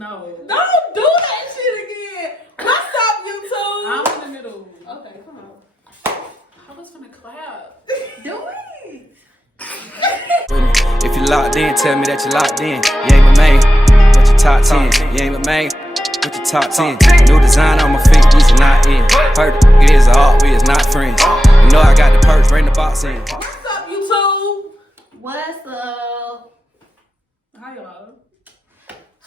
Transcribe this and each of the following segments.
No. Don't do that shit again. What's up, YouTube? I'm in the middle. Okay, come on. I was gonna clap. Do it. If you locked in, tell me that you locked in. You ain't my main, but you top 10. You ain't my main, but you top 10. New design on my feet, these are not in. Heard it is art, we is not friends. You know I got the perks, bring the box in. What's up, YouTube? What's up? Hi, y'all.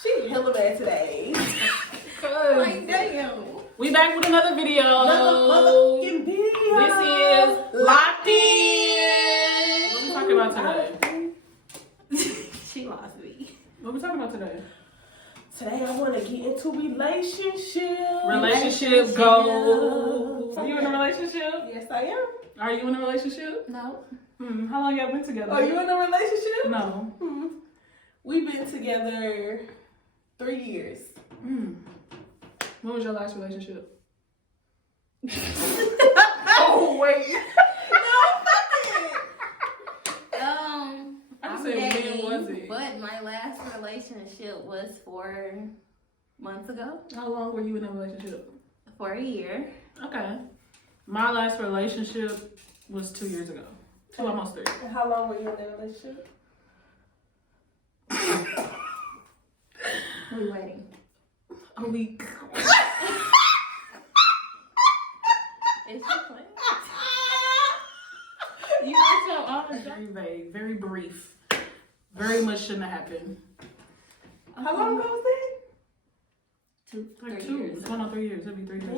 She hella bad today. Like, damn. We back with another video. Motherfucking video. This is Locked In. What we talking about today? She lost me. What we talking about today? Today I want to get into relationship Goals. Are you in a relationship? Yes, I am. Are you in a relationship? No. How long y'all been together? Are you in a relationship? No. We've been together 3 years. When was your last relationship? Oh, wait. I said, when was it? But my last relationship was 4 months ago. How long were you in a relationship? For a year. Okay. My last relationship was 2 years ago. Almost 3. And how long were you in that relationship? We waiting. A week. Is she playing? You got your own. Very vague, very brief. Very much shouldn't have happened. How long ago was that? 2, 3 Like 2. years. It's going on 3 years. It'll be 3 years.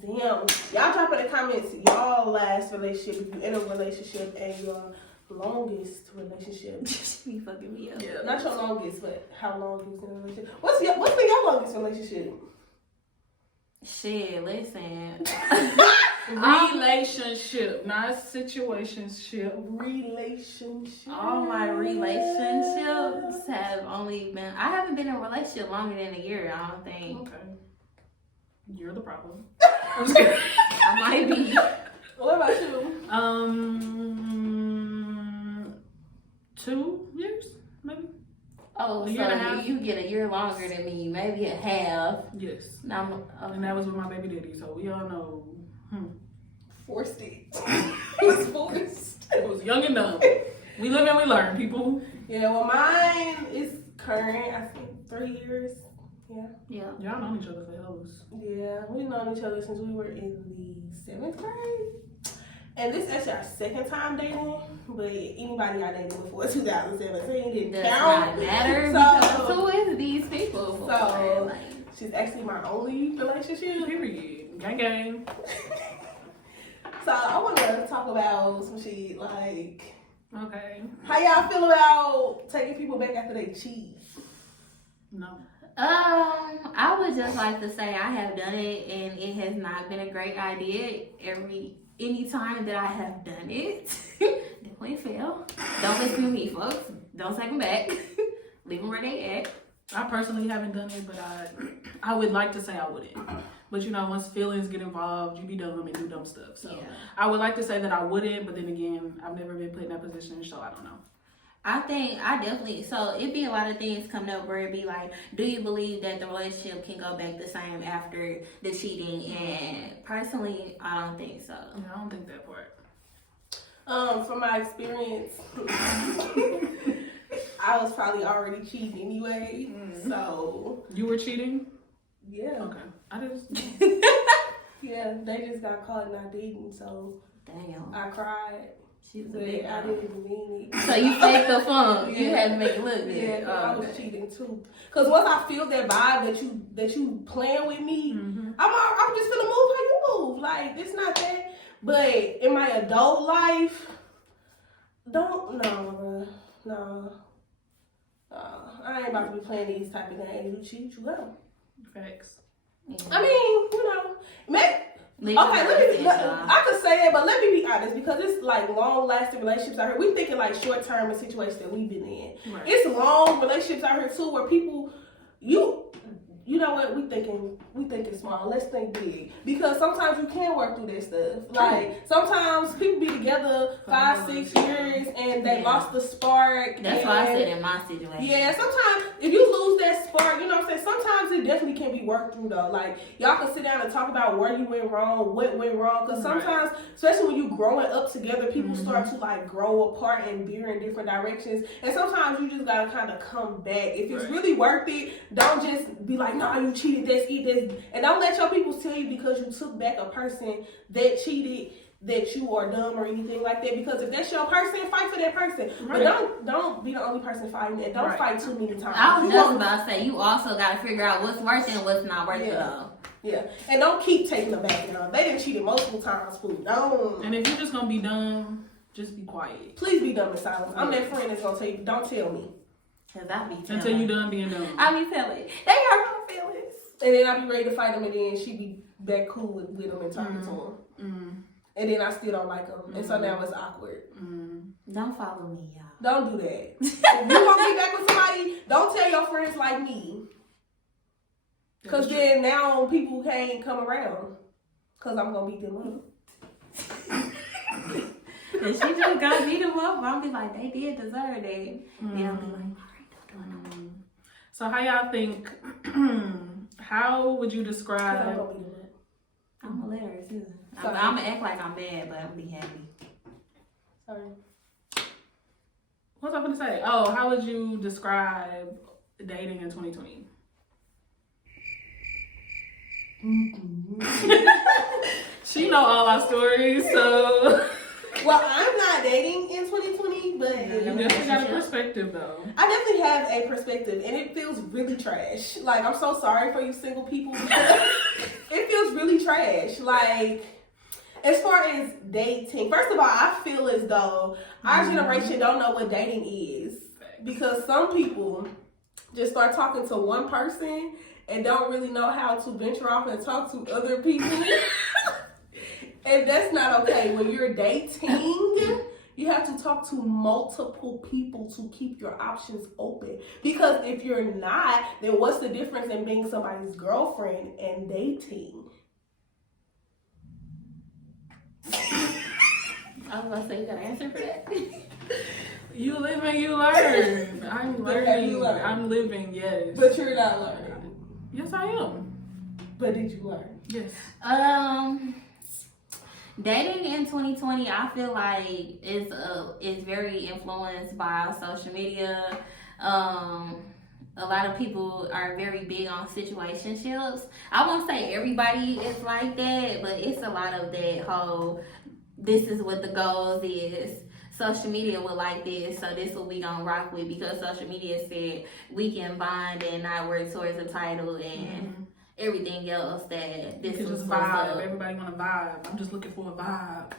Damn. Y'all drop in the comments y'all last relationship, if you in a relationship, and your longest relationship. She be fucking me up. Yeah. Not your longest, but how long you was in a relationship. What's been your longest relationship? Shit, listen. Relationship, not situationship. Relationship. All my relationships have only been... I haven't been in a relationship longer than a year, I don't think. Okay. You're the problem. I'm just kidding. I might be. What about you? 2 years, maybe? Oh, A year and a so half? you get a year longer than me, maybe a half. Yes. No, okay. And that was with my baby daddy, so we all know. Forced it. It was forced. It was young and dumb. We live and we learn, people. Yeah, well, mine is current. I think 3 years. Yeah. Y'all known each other for hells. Yeah, we've known each other since we were in the 7th grade. And this is actually our 2nd time dating, but anybody I dated before 2017 didn't Does count. not matter So- because who is these people? So- Like, She's actually my only relationship. Period. Gang gang. So I want to talk about some shit like, Okay. how y'all feel about taking people back after they cheat? No. I would just like to say I have done it and it has not been a great idea. Any time that I have done it, definitely fail. Don't listen to me, folks. Don't take them back. Leave them where they at. I personally haven't done it, but I would like to say I wouldn't. But you know, once feelings get involved, you be dumb and do dumb stuff. So Yeah. I would like to say that I wouldn't, but then again, I've never been put in that position, so I don't know. I think I definitely, so it'd be a lot of things coming up where it'd be like, do you believe that the relationship can go back the same after the cheating? And personally, I don't think so. Yeah, I don't think that part. From my experience, I was probably already cheating anyway. So You were cheating? yeah, Okay. I just yeah, they just got caught not dating. So Damn. I cried, She's a but big I girl. didn't mean it. So you faked the funk. You Yeah. had to make it look good. Yeah, Oh, I was okay. cheating too. Cause once I feel that vibe that you playing with me, I'm just gonna move how you move. Like it's not that. But in my adult life, no. I ain't about to be playing these type of games. You cheat, you go. facts. Yeah. I mean, I could say that, but let me be honest, because it's like long-lasting relationships out here. We thinking like short-term in situations that we've been in. Right. It's long relationships out here too, where people, you know what, we thinking small. Let's think big, because sometimes you can work through that stuff. Like sometimes people be together 5-6 years and they lost the spark. That's why I said in my situation. Yeah, sometimes if you lose that spark, you know what I'm saying, sometimes it definitely can be worked through though. Like y'all can sit down and talk about where you went wrong, what went wrong, because sometimes, especially when you growing up together, people start to like grow apart and veer in different directions, and sometimes you just gotta kind of come back. If it's really worth it, don't just be like, nah, you cheated, let's eat this, and don't let your people tell you because you took back a person that cheated that you are dumb or anything like that. Because if that's your person, fight for that person. But don't be the only person fighting that. Don't fight too many times. I was just about to say, you also got to figure out what's worth it and what's not worth it though. Yeah, and don't keep taking them back down. They done cheated multiple times, fool. Don't. And if you're just gonna be dumb, just be quiet. Please be dumb in silence. I'm that friend that's gonna tell you, don't tell me. Cause I be telling. Until you done being dumb. I be telling. They hurt my feelings. And then I be ready to fight them, and then she be back cool with them and talking to them. And then I still don't like them, and so now it's awkward. Don't follow me, y'all. Don't do that. If you want me back with somebody, don't tell your friends like me. Because then now people can't come around. Because I'm going to beat them up. And she just got beat them up. I'll be like, they did deserve that. Then I'll be like, all right, don't do it no more. So how y'all think, how would you describe... I'm gonna let her too. I'm gonna act like I'm bad, but I'm gonna be happy. Sorry. What was I gonna say? Oh, how would you describe dating in 2020? She know all our stories, so... Well, I'm not dating in 2020, but... You definitely got a perspective, though. I definitely have a perspective, and it feels really trash. Like, I'm so sorry for you single people, because it feels really trash. Like, as far as dating, first of all, I feel as though our generation don't know what dating is. Because some people just start talking to one person and don't really know how to venture off and talk to other people. And that's not okay. When you're dating, you have to talk to multiple people to keep your options open. Because if you're not, then what's the difference in being somebody's girlfriend and dating? I was gonna say, you got an answer for that? You live and you learn. I'm learning. I'm living, yes. But you're not learning. Yes, I am. But did you learn? Yes. Dating in 2020, I feel like is very influenced by social media. A lot of people are very big on situationships. I won't say everybody is like that, but it's a lot of that whole, this is what the goals is. Social media would like this, so this is what we gonna rock with, because social media said we can bond and not work towards a title and everything else that this was just vibe. Everybody want a vibe. I'm just looking for a vibe.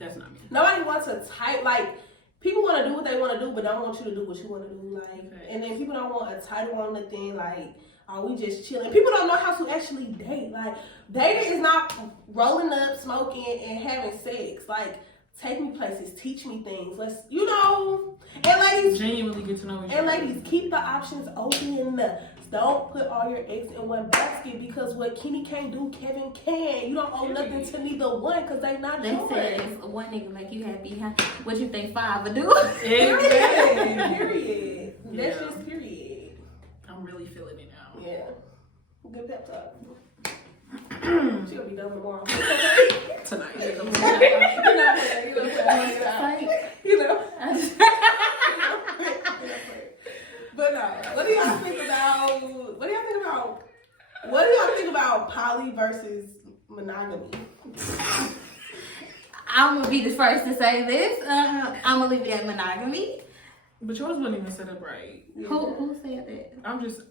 That's not me. Nobody wants a type. Like, people want to do what they want to do, but don't want you to do what you want to do. Like, and then people don't want a title on the thing. Like, are we just chilling? People don't know how to actually date. Like, dating is not rolling up, smoking, and having sex. Like, take me places, teach me things. Let's, you know. And ladies, genuinely get to know each other. And ladies, keep the options open. Don't put all your eggs in one basket, because what Kenny can't do, Kevin can. You don't owe nothing to neither one, because they not yours. They said one nigga make you happy. What you think 5 would do? Period. That's just period. I'm really feeling it now. Yeah. Good pep talk. She gonna be done tomorrow. Tonight. But no, what do y'all think about poly versus monogamy? I'm gonna be the first to say this. I'm gonna leave it at monogamy. But yours wasn't even set up right. Yeah. Who said that?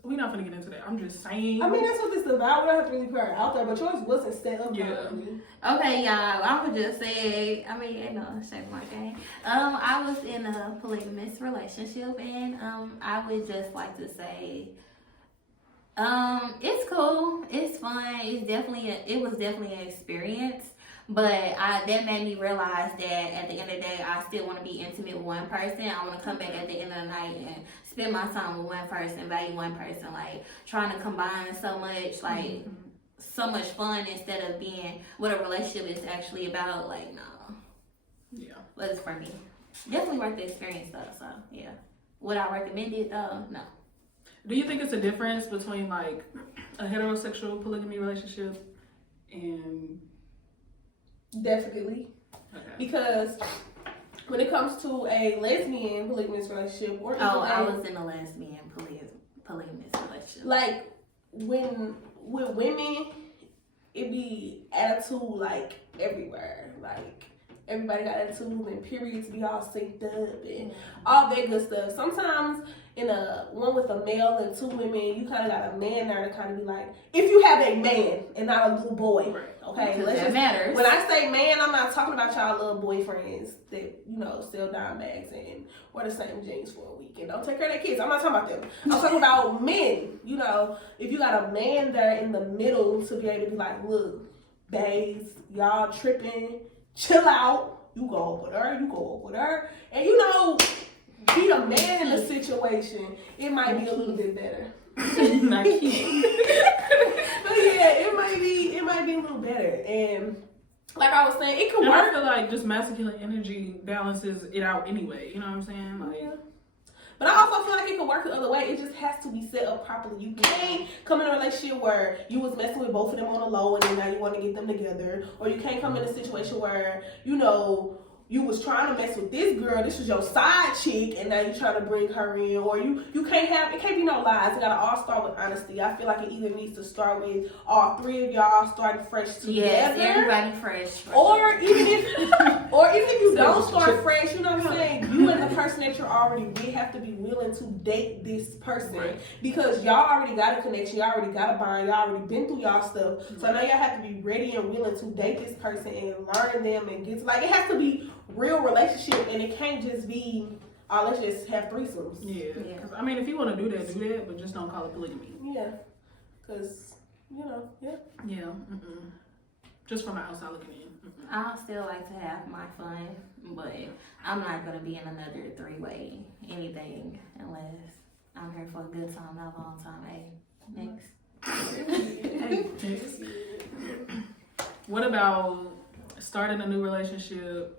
We're not gonna get into that. I'm just saying. I mean, that's what this is about. We don't have to really put it out there, but yours wasn't set up right. Okay, y'all. I would just say, I mean, you know, shake my game. I was in a polygamous relationship, and I would just like to say, it's cool, it's fun, it was definitely an experience. But that made me realize that at the end of the day, I still want to be intimate with one person. I want to come back at the end of the night and spend my time with one person, value one person, like trying to combine so much, like so much fun instead of being what a relationship is actually about. Like, no. Yeah. But it's for me. Definitely worth the experience though, so yeah. Would I recommend it though? No. Do you think it's a difference between like a heterosexual polygamy relationship and... Definitely. Okay. Because when it comes to a lesbian polygamous relationship, or even I was in a lesbian polygamous relationship. like when with women, it be attitude like everywhere. Like everybody got attitude and periods be all synced up and all that good stuff. Sometimes in a one with a male and two women, you kind of got a man there to kind of be like, if you have a man and not a little boy, okay? Because that matters. When I say man, I'm not talking about y'all little boyfriends that, you know, sell dime bags and wear the same jeans for a week and don't take care of their kids. I'm not talking about them. I'm talking about men. You know, if you got a man there in the middle to be able to be like, look, babes, y'all tripping, chill out. You go over there, you go over there. And you know, be the man in the situation. It might be a little bit better. Not cute. But yeah, it might be a little better. And like I was saying, it could and work. I feel like just masculine energy balances it out anyway. You know what I'm saying? Like, Yeah. But I also feel like it could work the other way. It just has to be set up properly. You can't come in a relationship where you was messing with both of them on the low and then now you want to get them together. Or you can't come in a situation where, you know, you was trying to mess with this girl, this was your side chick, and now you trying to bring her in. Or you can't have, it can't be no lies. It gotta all start with honesty. I feel like it either needs to start with all three of y'all starting fresh together. Yes, everybody fresh. Or even if you don't start fresh, you know what I'm saying? You and the person that you're already with have to be willing to date this person. Right. Because y'all already got a connection, y'all already got a bond, y'all already been through y'all stuff. So now y'all have to be ready and willing to date this person and learn them and get to, like, it has to be real relationship and it can't just be, oh, let's just have threesomes. yeah. I mean, if you want to do that, but just don't call it polygamy. Yeah. Because, you know, yeah. Yeah. Just from the outside looking in. I'll still like to have my fun, but I'm not gonna be in another three-way anything unless I'm here for a good time, not a long time. Hey, next. What about starting a new relationship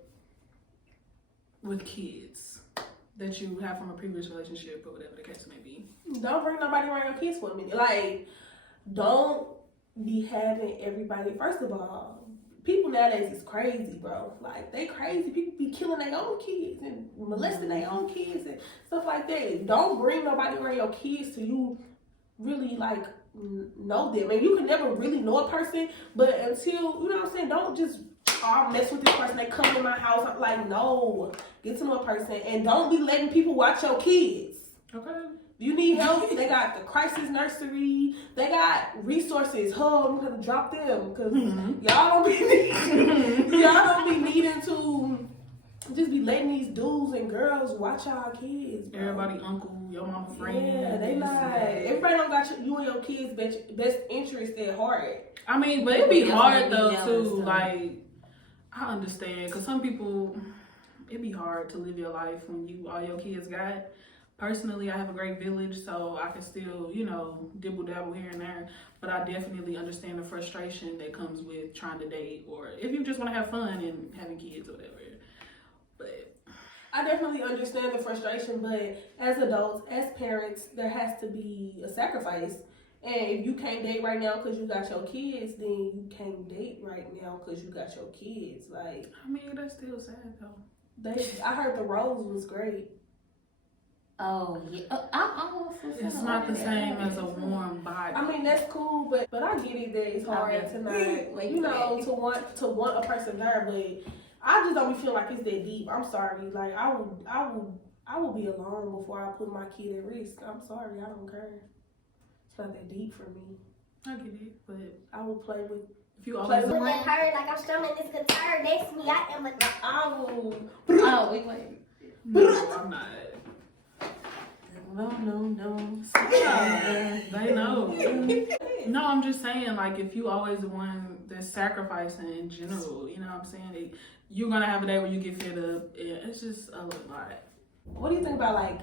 with kids that you have from a previous relationship or whatever the case may be? Don't bring nobody around your kids for a minute. Like, don't be having everybody. First of all, people nowadays is crazy, bro. Like, they crazy. People be killing their own kids and molesting their own kids and stuff like that. Don't bring nobody around your kids till you really, like, know them. And you can never really know a person, but until, you know what I'm saying, don't just mess with this person. They come in my house. I'm like, no. Get to know a person. And don't be letting people watch your kids. Okay. You need help? They got the crisis nursery. They got resources. I'm gonna drop them because y'all don't be needing to just be letting these dudes and girls watch y'all kids. Bro. Everybody, uncle, your mama friend. Yeah, they like everybody don't got you and your kids' best interest at heart. I mean, but it'd be hard though jealous, too. too. Like, I understand because some people, it'd be hard to live your life when all your kids got. Personally, I have a great village, so I can still, you know, dibble dabble here and there. But I definitely understand the frustration that comes with trying to date, or if you just want to have fun and having kids or whatever. But I definitely understand the frustration, but as adults, as parents, there has to be a sacrifice. And if you can't date right now because you got your kids, then you can't date right now because you got your kids. Like, I mean, that's still sad though. I heard the Rose was great. Oh yeah, I'm almost. It's not the same as a warm body. I mean, that's cool, but I get it that it's hard to not, you know, to want a person there, but I just don't be feeling like it's that deep. I'm sorry. Like, I will be alone before I put my kid at risk. I'm sorry. I don't care. It's not that deep for me. I get it, but I will play with. if you always With her, like I'm strumming this guitar next to me, I am a. I will. Oh wait. no, I'm not. No. They know. No, I'm just saying, like, if you always the one that's sacrificing in general, you know what I'm saying? You're gonna have a day where you get fed up. It's just a lot. What do you think about, like,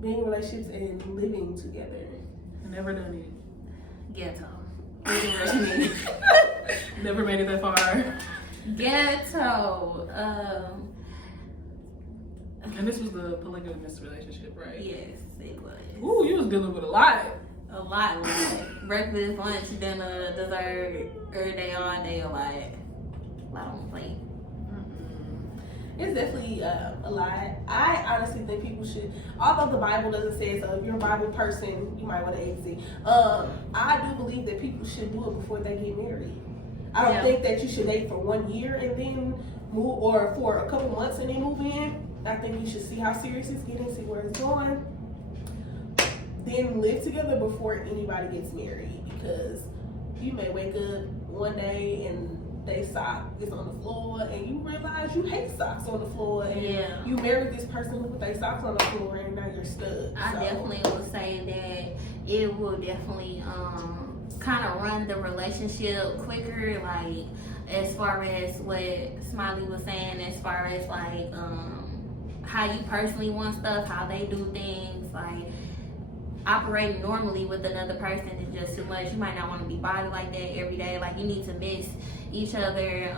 being in relationships and living together. Never done it. Ghetto. Never made it that far. Ghetto. And this was the polygamous relationship, right? Yes, it was. Ooh, you was dealing with a lot. A lot, like breakfast, lunch, dinner, dessert, every day, all day, a lot on the plate. It's definitely a lot. I honestly think people should, although the Bible doesn't say so, if you're a Bible person, you might want to exit. I do believe that people should do it before they get married. I don't think that you should date for 1 year and then move, or for a couple months and then move in. I think you should see how serious it's getting, see where it's going. Then live together before anybody gets married, because you may wake up one day and they sock is on the floor and you realize you hate socks on the floor, and you married this person with their socks on the floor and now you're stuck. I definitely would say that it will definitely kind of run the relationship quicker, like as far as what Smiley was saying, as far as like how you personally want stuff, how they do things, like operating normally with another person is just too much. You might not want to be bothered like that every day. Like, you need to miss each other.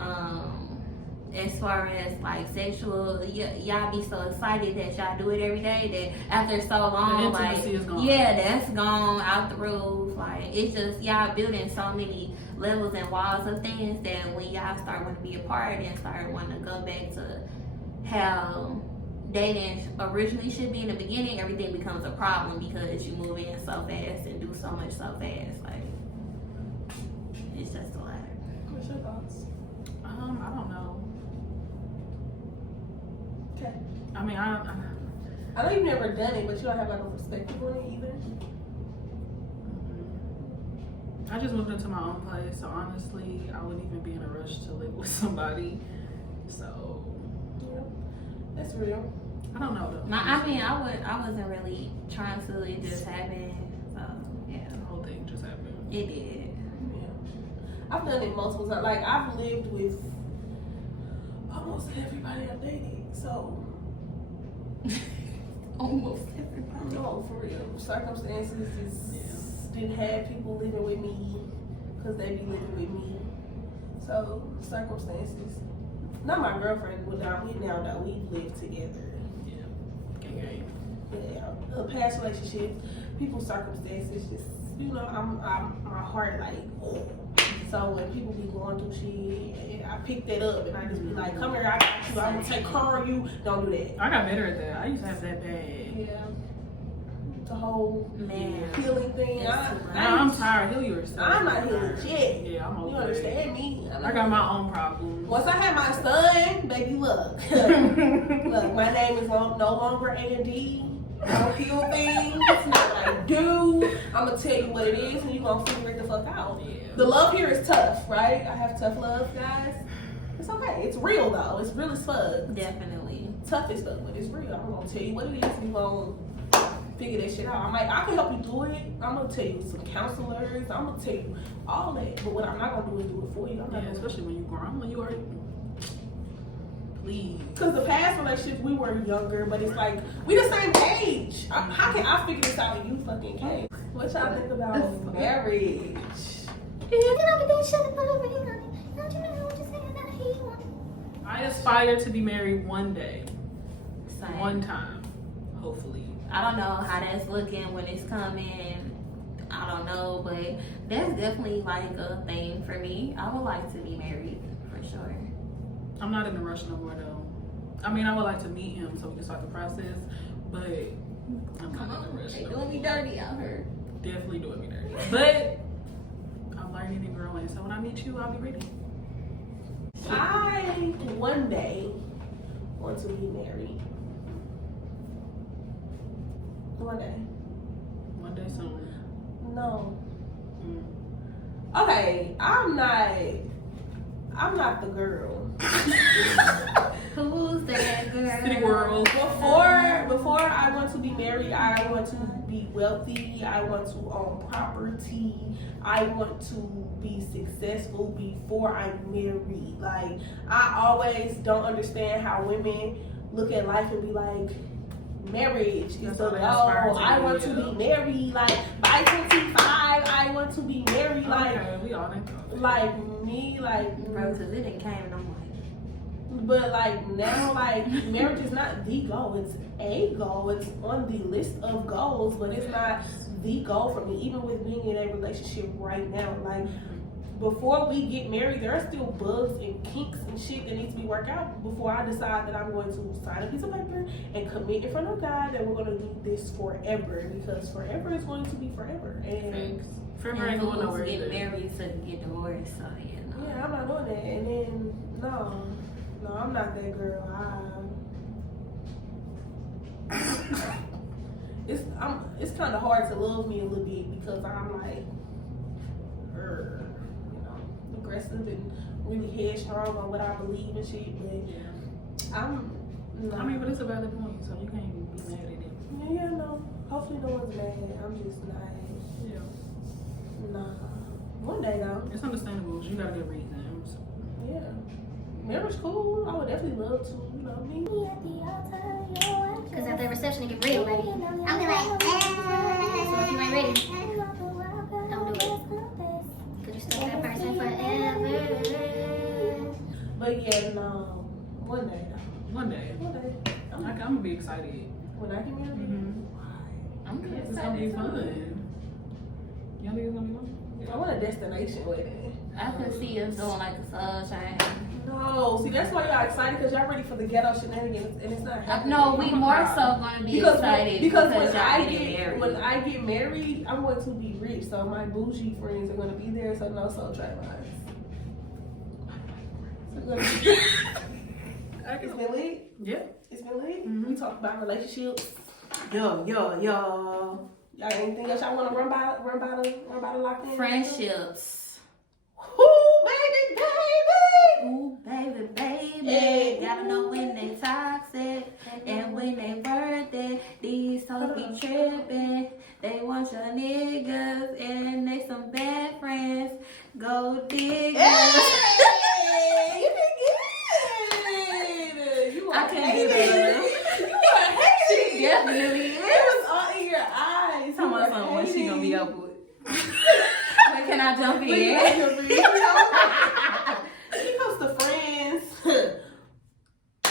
As far as like sexual, y'all be so excited that y'all do it every day that after so long, the intimacy is gone. that's gone out the roof. Like, it's just y'all building so many levels and walls of things that when y'all start wanting to be apart and start wanting to go back to how dating originally should be in the beginning, everything becomes a problem because you move in so fast and do so much so fast. Like, it's just a lot. What's your thoughts? I don't know. Okay. I mean, I know you've never done it, but you don't have like a perspective on it either. I just moved into my own place, so honestly, I wouldn't even be in a rush to live with somebody. So Yeah, that's real. I don't know though. I mean, I wasn't really trying to. It just happened. So yeah, The whole thing just happened. it did. Yeah, I've done it multiple times. Like, I've lived with almost everybody I've dated. So Almost everybody. no, for real. Circumstances didn't have people living with me because they be living with me. So circumstances. Not my girlfriend. Well, now we live together. Okay. Yeah, a past relationship, people's circumstances, just, you know, I'm my heart like, oh. So when people be going through shit, I pick that up and I just be like, come here, I got you, I'm gonna take care of you. Don't do that. I got better at that. I used to have that bad. Yeah. The whole Man. healing thing. Now I'm tired. Heal yourself. I'm not healing shit. Yeah, I'm You over it. understand me? I got my own problems. Once I had my son, baby, look. Look, my name is no longer A&D. I don't heal things. It's not what I do. I'm going to tell you what it is and you're going to figure it the fuck out. Yeah. The love here is tough, right? I have tough love, guys. It's okay. It's real, though. It's real as fuck. Definitely. Tough as fuck, but it's real. I'm going to tell you what it is and you're going to figure that shit out. I'm like, I can help you do it. I'm going to tell you some counselors. I'm going to tell you all that. But what I'm not going to do is do it for you. I'm not Yeah, especially when you grown, when you are. Please. Because the past relationships, we were younger, but it's like, we the same age. How can I figure this out and you fucking can't? What y'all think about marriage? I aspire to be married one day. Same. One time. Hopefully. I don't know how that's looking when it's coming. I don't know, but that's definitely like a thing for me. I would like to be married for sure. I'm not in a rush no more though. I mean, I would like to meet him so we can start the process, but I'm not in a rush. They no doing me more. dirty out here. Definitely doing me dirty. But I'm learning and growing, so when I meet you, I'll be ready. I one day want to be married. One day. One day soon. No. Mm. Okay, I'm not the girl. Who's that girl? City world. Before I want to be married, I want to be wealthy. I want to own property. I want to be successful before I'm married. Like, I always don't understand how women look at life and be like, marriage is the what they goal. aspire to I be, want to be married. Like by 25, I want to be married. Like, okay, we all think so. like me, like. Bro, cause it didn't came and I'm like, But like now, like marriage is not the goal. It's a goal. It's on the list of goals, but it's not the goal for me. Even with being in a relationship right now, like before we get married, there are still bugs and kinks and shit that needs to be worked out before I decide that I'm going to sign a piece of paper and commit in front of God that we're going to do this forever, because forever is going to be forever. And Forever ain't going nowhere. get either. married to get divorced, so you know. yeah, I'm not doing that. And then no, I'm not that girl. It's kind of hard to love me a little bit because I'm like, aggressive and really headstrong on what I believe and shit. But I mean, but it's a valid point, so you can't be mad at it. Yeah, no. Hopefully no one's mad. I'm just not. Yeah. Nah. One day though. It's understandable. You gotta get reasons. Yeah. Marriage cool. I would definitely love to. You know me. Cause at the reception, you get real, baby. I'll be like, so if you ain't ready, don't do it. Cause you're stuck with that person forever. But yeah, no. One day though. One day. One day. I'm gonna be excited. When I get married. I'm excited. It's gonna be fun. Y'all think it's gonna be fun? I want a destination wedding. I could see us doing like the sunshine. No, see that's why y'all excited because y'all ready for the ghetto shenanigans and it's not happening. No, we more so gonna be excited because when y'all getting married. when I get married, I'm going to be rich, so my bougie friends are gonna be there. So no soul track lines. It's been lit. Yeah. It's been lit. Mm-hmm. We talked about relationships. Yo. Y'all got anything else y'all want to run by the Loc'D in? Friendships. Ooh, baby. Ooh, baby. Hey. Gotta know when they toxic and when they worth it. These hoes be tripping. They want your niggas and they some bad friends. Go diggers. Hey, you been good. You I are can't do hating. that. You are hating. Definitely. It was all in your eyes. Tell my son when she gonna be up with. When can I jump in? When it comes to friends,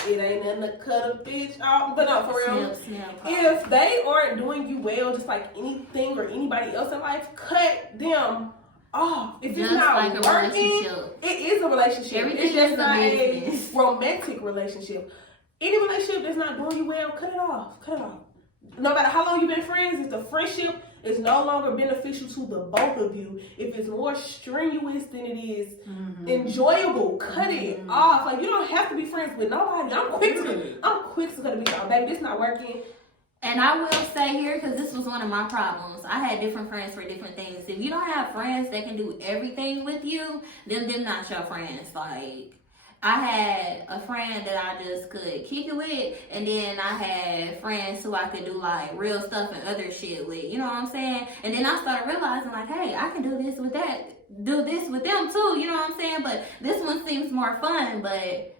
it ain't nothing to cut a bitch off. But no, for real. Snap. If they aren't doing you well, just like anything or anybody else in life, cut them off. If it's Just not like a working, relationship. it is a relationship. Everything It's just is a not business. a romantic relationship. Any relationship that's not doing you well, cut it off. Cut it off. No matter how long you've been friends, if the friendship is no longer beneficial to the both of you, if it's more strenuous than it is enjoyable, cut it off. Like, you don't have to be friends with nobody. I'm quick to cut a bitch off. Baby, this not working. And I will say here, because this was one of my problems. I had different friends for different things. If you don't have friends that can do everything with you, then them not your friends. Like, I had a friend that I just could kick it with, and then I had friends who I could do like real stuff and other shit with. You know what I'm saying? And then I started realizing like, hey, I can do this with that, do this with them too. You know what I'm saying? But this one seems more fun, but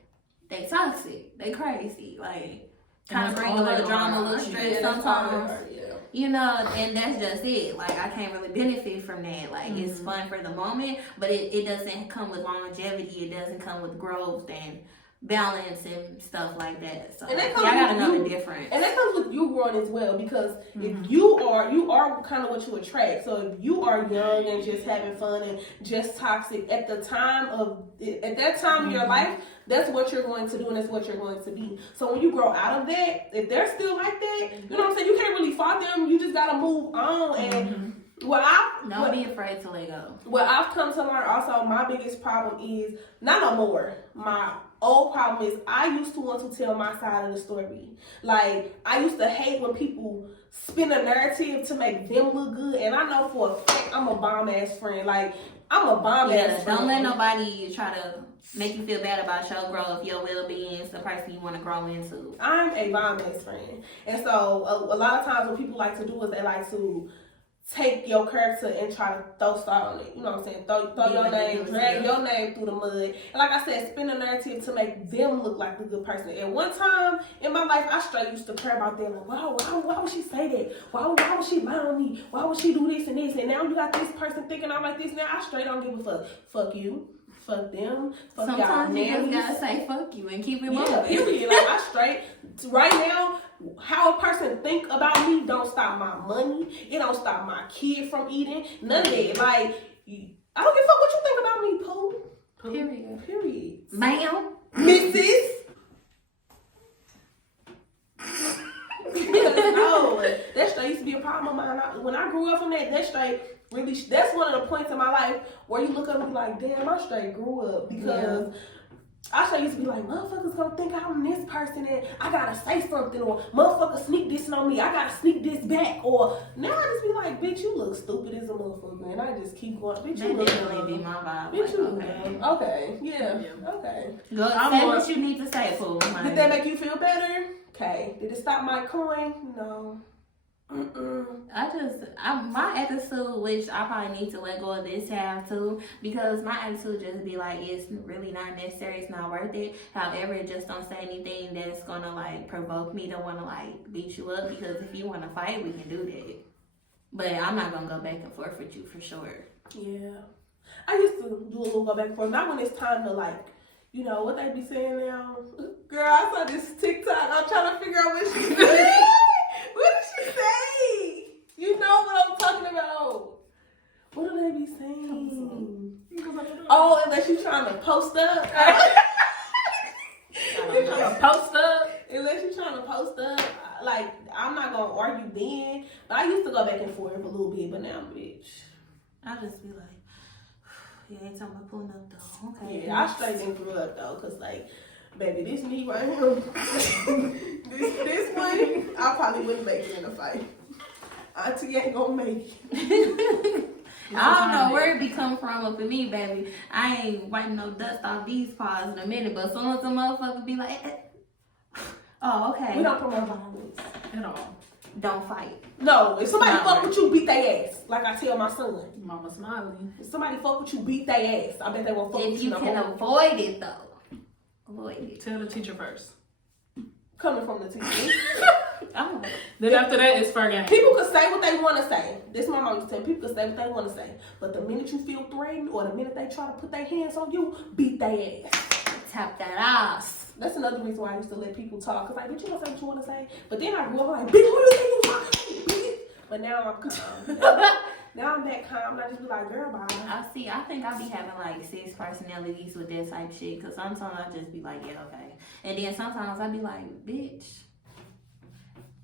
they toxic, they crazy, like kind of bring a little drama, a little stress sometimes. You know, and that's just it. Like, I can't really benefit from that. Like, it's fun for the moment, but it doesn't come with longevity. It doesn't come with growth and balance and stuff like that. So, And that I comes gotta with know you. the difference. And that comes with you growing as well, because if you are kind of what you attract. So if you are young and just having fun and just toxic at that time of your life, that's what you're going to do and that's what you're going to be. So when you grow out of that, if they're still like that, you know what I'm saying, you can't really fight them. You just gotta move on. And Don't be afraid to let go. what I've come to learn also, my biggest problem is, not no more, my old problem is I used to want to tell my side of the story. Like, I used to hate when people spin a narrative to make them look good, and I know for a fact I'm a bomb-ass friend. Like, I'm a bomb-ass friend. Don't let nobody try to make you feel bad about your growth, your well-being, the person you want to grow into. I'm a bomb-ass friend. And so, a lot of times what people like to do is they like to take your character and try to throw salt on it. You know what I'm saying? Throw your name, drag your name through the mud. And like I said, spin a narrative to make them look like the good person. At one time in my life, I straight used to care about them. Like, why would she say that? Why would she lie on me? Why would she do this and this? And now you got this person thinking I'm like this. Now I straight don't give a fuck. Fuck you. Fuck them. Fuck Sometimes y'all. you just gotta say fuck you and keep it moving. Yeah, period. Like I straight right now, how a person think about me don't stop my money. It don't stop my kid from eating. None of that. Like I don't give a fuck what you think about me, Pooh. Period. Period. Ma'am. Mrs. No, that straight used to be a problem of mine. When I grew up from that straight really, that's one of the points in my life where you look up and be like, damn, I straight grew up because I straight used to be like, motherfuckers gonna think I'm this person and I gotta say something, or motherfucker sneak this on me, I gotta sneak this back, or now I just be like, bitch, you look stupid as a motherfucker, and I just keep going, bitch, you That look definitely dumb. be my vibe. Bitch, Like, you look okay. dumb. Okay, yeah, okay. Go say what you need to say, fool. Did that make you feel better? Okay. Did it stop my coin? No. My attitude, which I probably need to let go of this half too, because my attitude just be like, it's really not necessary, it's not worth it. However, just don't say anything that's gonna like provoke me to want to like beat you up, because if you want to fight, we can do that. But I'm not gonna go back and forth with you for sure. Yeah. I used to do a little go back and forth. Not when it's time to like, you know, what they be saying now. Girl, I saw this TikTok. I'm trying to figure out what she said. What did she say? You know what I'm talking about. What do they be saying? Oh, unless you trying to post up. Post up. Unless you're trying to post up. Like, I'm not going to argue then. But I used to go back and forth a little bit, but now, bitch. I just be like, yeah, ain't talking about pulling up though. Okay. Yeah, I straight didn't grew up though, cause like, baby, this me right here, this one, I probably wouldn't make it in a fight. Auntie ain't gonna make it. I don't know where it be come from up in me, baby. I ain't wiping no dust off these paws in a minute, but soon as a motherfucker be like, oh, okay. We don't promote violence At all. Don't fight. No, if somebody fuck with you, beat their ass. Like I tell my son. Mama Smiley. If somebody fuck with you, beat their ass. I bet they won't fuck with If you you no can more. avoid it though, avoid it. Tell the teacher first. Coming from the teacher. Oh. Then after that, it's fair game. People can say what they want to say. This my mom used to tell me. People can say what they want to say. But the minute you feel threatened or the minute they try to put their hands on you, beat their ass. Tap that ass. That's another reason why I used to let people talk. Cause like, bitch, you don't say what you want to say. But then I grew up like, bitch, who you think you talking to, bitch? But now I'm calm. Now I'm that calm. And I just be like, girl, bye. I think I be having like 6 personalities with that type shit. Cause sometimes I just be like, yeah, okay. And then sometimes I be like, bitch.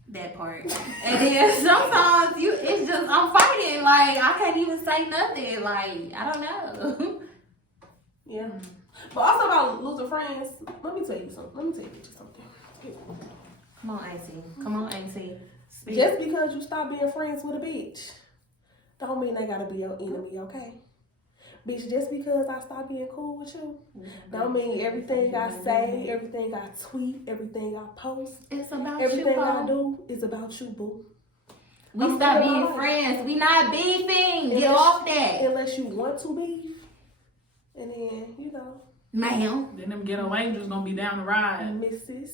That part. And then sometimes it's just, I'm fighting. Like, I can't even say nothing. Like, I don't know. Yeah. But also about losing friends, let me tell you something. Let me tell you something. Come on, Auntie. Come on, Auntie. Speak. Just because you stop being friends with a bitch, don't mean they gotta be your enemy, okay? Bitch, just because I stop being cool with you, don't mean everything I say, everything I tweet, everything I post, It's about everything you, I boo. do is about you, boo. We I'm stop living my being life. friends. We not beefing. Get Unless- off that. Unless you want to be. And then, you know, Ma'am. Then them ghetto angels gonna be down the ride. Mrs.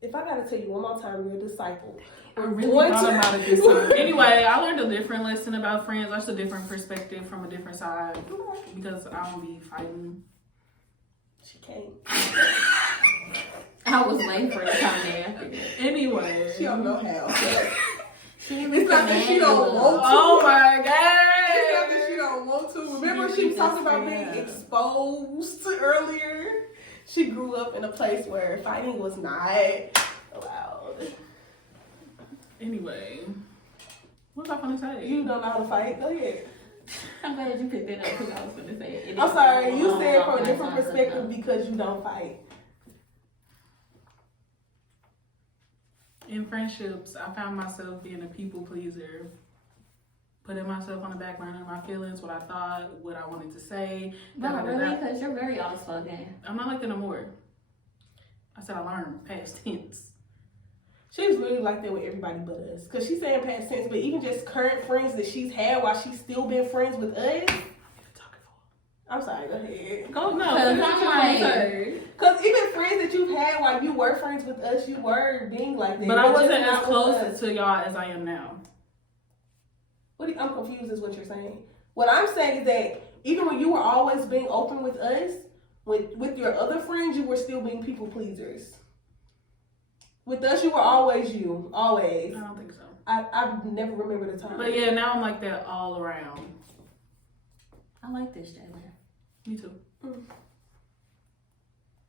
If I gotta tell you one more time, you're a disciple. I really thought about it this time. Anyway, I learned a different lesson about friends. That's a different perspective from a different side. Because I don't be fighting. She can't. I was waiting for it to come in. Anyway. She don't know how. It's not that she don't want to. Oh my god. It's not that she don't want to. Remember she was talking about being Yeah. exposed earlier? She grew up in a place where fighting was not allowed. Anyway. What was I gonna say? You don't know how to fight? Go ahead. I'm glad you picked it up because I was going to say it. I'm sorry, you said from a different perspective because you don't fight. In friendships, I found myself being a people pleaser. Putting myself on the back burner, my feelings, what I thought, what I wanted to say. No, really? Because you're very outspoken. I'm not like that no more. I said I learned past tense. She was really like that with everybody but us. Because she's saying past tense, but even just current friends that she's had while she's still been friends with us. I'm sorry, go ahead. Go no. Because even friends that you've had while you were friends with us, you were being like that. But I wasn't just as not close with us. to y'all as I am now. I'm confused is what you're saying. What I'm saying is that even when you were always being open with us, with your other friends, you were still being people pleasers. With us, you were always you. Always. I don't think so. I never remember the time. But yeah, now I'm like that all around. I like this, JAYLIN. Me too.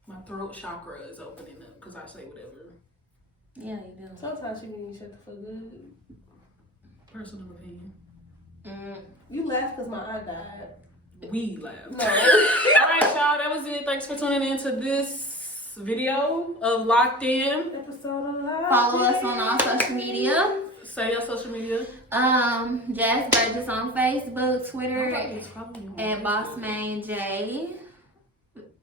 My throat chakra is opening up because I say whatever. Yeah, you do. Sometimes you need to shut the fuck up. Personal opinion. You laugh because my eye died. We laugh. No. Alright, y'all, that was it. Thanks for tuning in to this video of Locked In. Episode of Lock'd. Follow us on all social media. Say your social media. Jazz Burgess on Facebook, Twitter at BossmayneJay,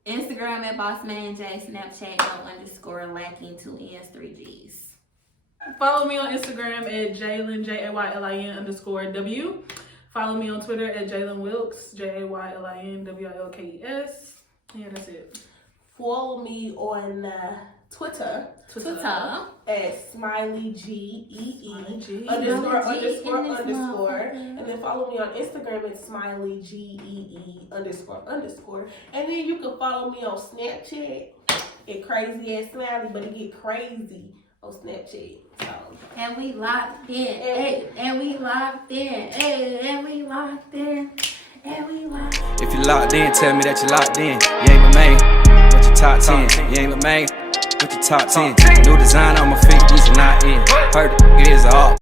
Instagram at BossmayneJay, Snapchat _lacking 2 N's 3 G's. Follow me on Instagram at JAYLIN, JAYLIN_W. Follow me on Twitter at JAYLIN Wilkes, JAYLIN WILKES. Yeah, that's it. Follow me on Twitter at SMILEY_GEE ___. And then follow me on Instagram at SMILEYGEE __. And then you can follow me on Snapchat at CrazyAssSmiley, but it get crazy on Snapchat. So. And we locked in. Hey, and we locked in. Hey, and we locked in. And we locked in. If you locked in, tell me that you locked in. You ain't my main, but you top 10. You ain't my main, but you top 10. New design on my feet, these are not in. Heard it is all.